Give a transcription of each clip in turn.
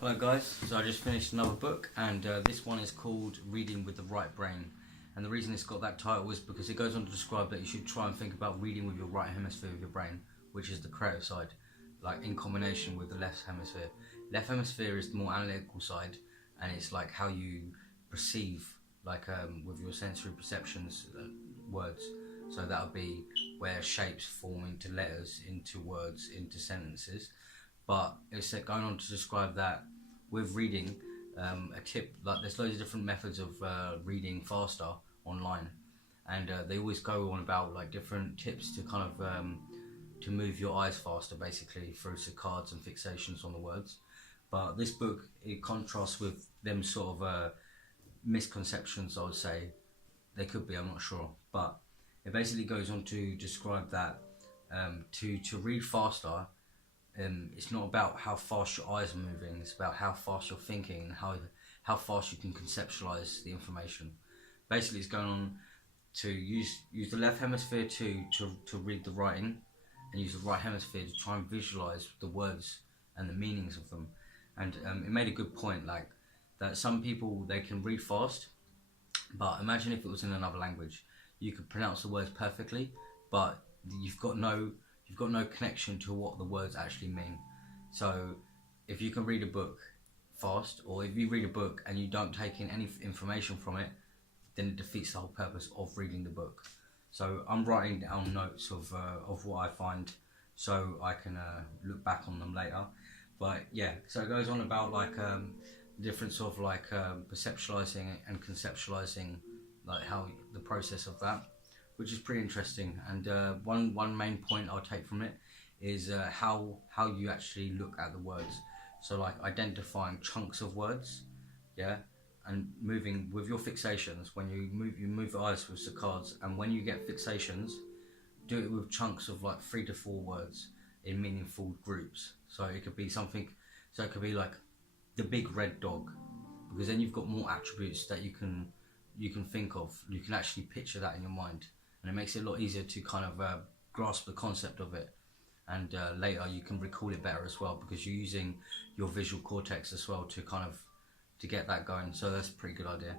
Hello guys, so I just finished another book and this one is called Reading with the Right Brain, and the reason it's got that title is because it goes on to describe that you should try and think about reading with your right hemisphere of your brain, which is the creative side, like in combination with the left hemisphere. Left hemisphere is the more analytical side, and it's like how you perceive, like with your sensory perceptions, words. So that would be where shapes form into letters, into words, into sentences. But it's going on to describe that with reading, a tip, like there's loads of different methods of reading faster online, and they always go on about like different tips to kind of to move your eyes faster, basically through saccades and fixations on the words. But this book, it contrasts with them sort of misconceptions, I would say. They could be, I'm not sure, but it basically goes on to describe that to read faster, it's not about how fast your eyes are moving, it's about how fast you're thinking and how fast you can conceptualize the information. Basically, it's going on to use the left hemisphere to read the writing, and use the right hemisphere to try and visualize the words and the meanings of them. And it made a good point, like that some people, they can read fast, but imagine if it was in another language. You could pronounce the words perfectly, but you've got no connection to what the words actually mean. So if you can read a book fast, or if you read a book and you don't take in any information from it, then it defeats the whole purpose of reading the book. So I'm writing down notes of what I find, so I can look back on them later. But yeah, so it goes on about like the difference of like perceptualizing and conceptualizing, like how the process of that, which is pretty interesting. And one main point I'll take from it is how you actually look at the words. So like identifying chunks of words, yeah, and moving with your fixations. When you move your eyes with saccades, and when you get fixations, do it with chunks of like 3 to 4 words in meaningful groups. So it could be something. So it could be like the big red dog, because then you've got more attributes that you can think of. You can actually picture that in your mind, and it makes it a lot easier to kind of grasp the concept of it, and later you can recall it better as well, because you're using your visual cortex as well to kind of to get that going. So that's a pretty good idea.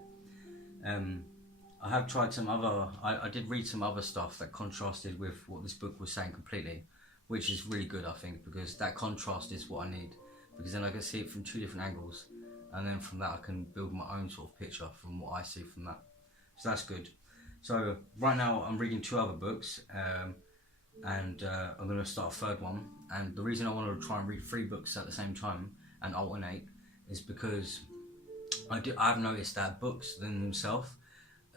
I have tried some other, I did read some other stuff that contrasted with what this book was saying completely, which is really good, I think, because that contrast is what I need, because then I can see it from 2 different angles, and then from that I can build my own sort of picture from what I see from that. So that's good. So right now I'm reading 2 other books, and I'm going to start a 3rd one. And the reason I want to try and read 3 books at the same time and alternate is because I've noticed that books themselves,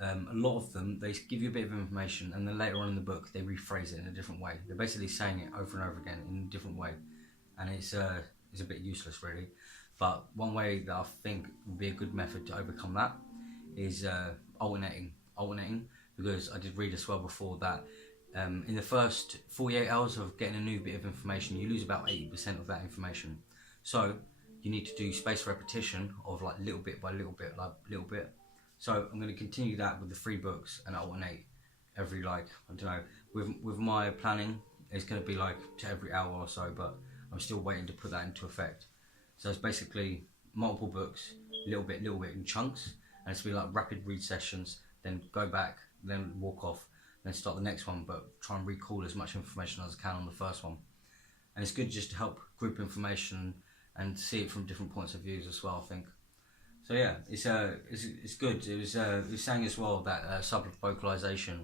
a lot of them, they give you a bit of information, and then later on in the book they rephrase it in a different way. They're basically saying it over and over again in a different way, and it's a bit useless really. But one way that I think would be a good method to overcome that is alternating, because I did read as well before that in the first 48 hours of getting a new bit of information, you lose about 80% of that information. So you need to do spaced repetition of like little bit by little bit, like little bit. So I'm going to continue that with the 3 books and alternate every, like, I don't know, with my planning, it's going to be like to every hour or so, but I'm still waiting to put that into effect. So it's basically multiple books, little bit in chunks, and it's be like rapid read sessions, then go back, then walk off, then start the next one, but try and recall as much information as I can on the first one. And it's good just to help group information and see it from different points of views as well, I think. So yeah, it's good. It was saying as well that subvocalization,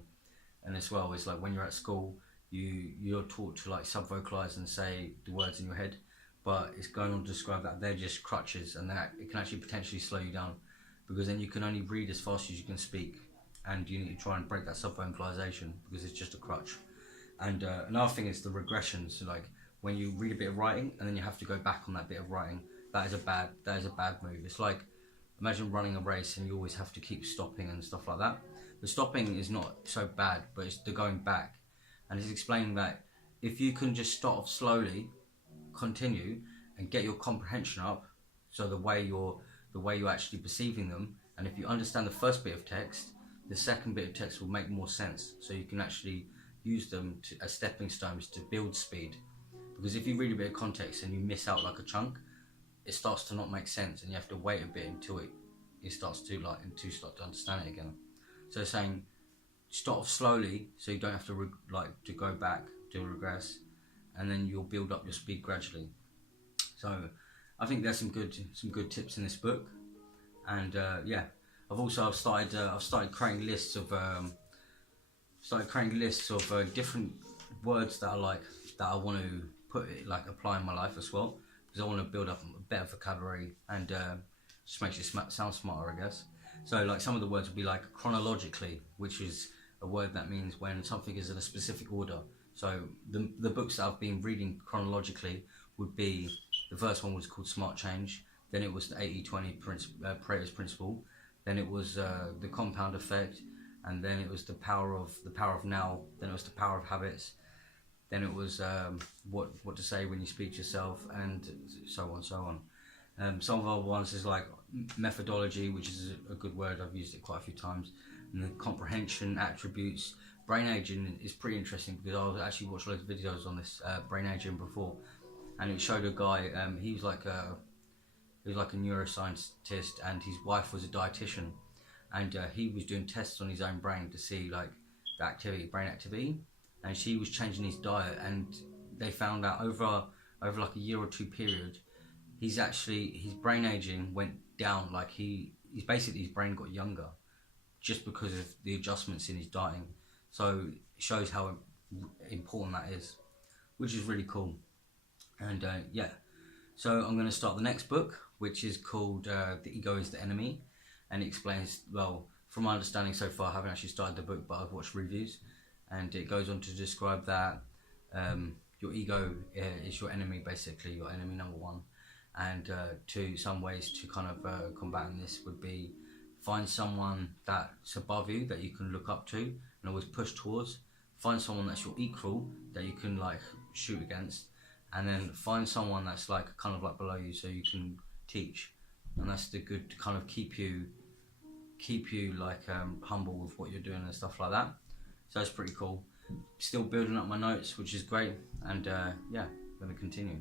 and as well is like when you're at school, you're taught to like subvocalize and say the words in your head, but it's going on to describe that they're just crutches, and that it can actually potentially slow you down, because then you can only read as fast as you can speak, and you need to try and break that subvocalization because it's just a crutch. And another thing is the regressions. So like when you read a bit of writing and then you have to go back on that bit of writing, that is a bad move. It's like, imagine running a race and you always have to keep stopping and stuff like that. The stopping is not so bad, but it's the going back. And it's explaining that if you can just start off slowly, continue, and get your comprehension up, so the way you're actually perceiving them, and if you understand the first bit of text, the second bit of text will make more sense, so you can actually use them as stepping stones to build speed. Because if you read a bit of context and you miss out like a chunk, it starts to not make sense, and you have to wait a bit until it starts to start to understand it again. So saying start off slowly, so you don't have to to go back, to regress, and then you'll build up your speed gradually. So I think there's some good tips in this book, and yeah, I've started creating lists of different words that I want to apply in my life as well, because I want to build up a better vocabulary, and just makes you sound smarter, I guess. So like some of the words would be like chronologically, which is a word that means when something is in a specific order. So the books that I've been reading chronologically would be, the first one was called Smart Change, then it was the 80-20 Pareto's Principle, then it was the Compound Effect, and then it was the power of now, then it was the Power of Habits, then it was what to say when you speak to yourself, and so on. Some of our ones is like methodology, which is a good word, I've used it quite a few times, and the comprehension, attributes. Brain aging is pretty interesting, because I actually watched loads of videos on this brain aging before, and it showed a guy, he was like a neuroscientist, and his wife was a dietitian, and he was doing tests on his own brain to see like the brain activity, and she was changing his diet, and they found out over like a year or two period, his brain aging went down. Like his brain got younger just because of the adjustments in his dieting. So it shows how important that is, which is really cool. And yeah, so I'm going to start the next book, which is called The Ego is the Enemy, and it explains, well, from my understanding so far, I haven't actually started the book, but I've watched reviews, and it goes on to describe that your ego is your enemy, basically, your enemy number one. And some ways to kind of combat this would be, find someone that's above you that you can look up to and always push towards. Find someone that's your equal that you can like shoot against, and then find someone that's like kind of like below you so you can teach. And that's the good to kind of keep you like humble with what you're doing and stuff like that. So it's pretty cool. Still building up my notes, which is great, and yeah, I'm going to continue.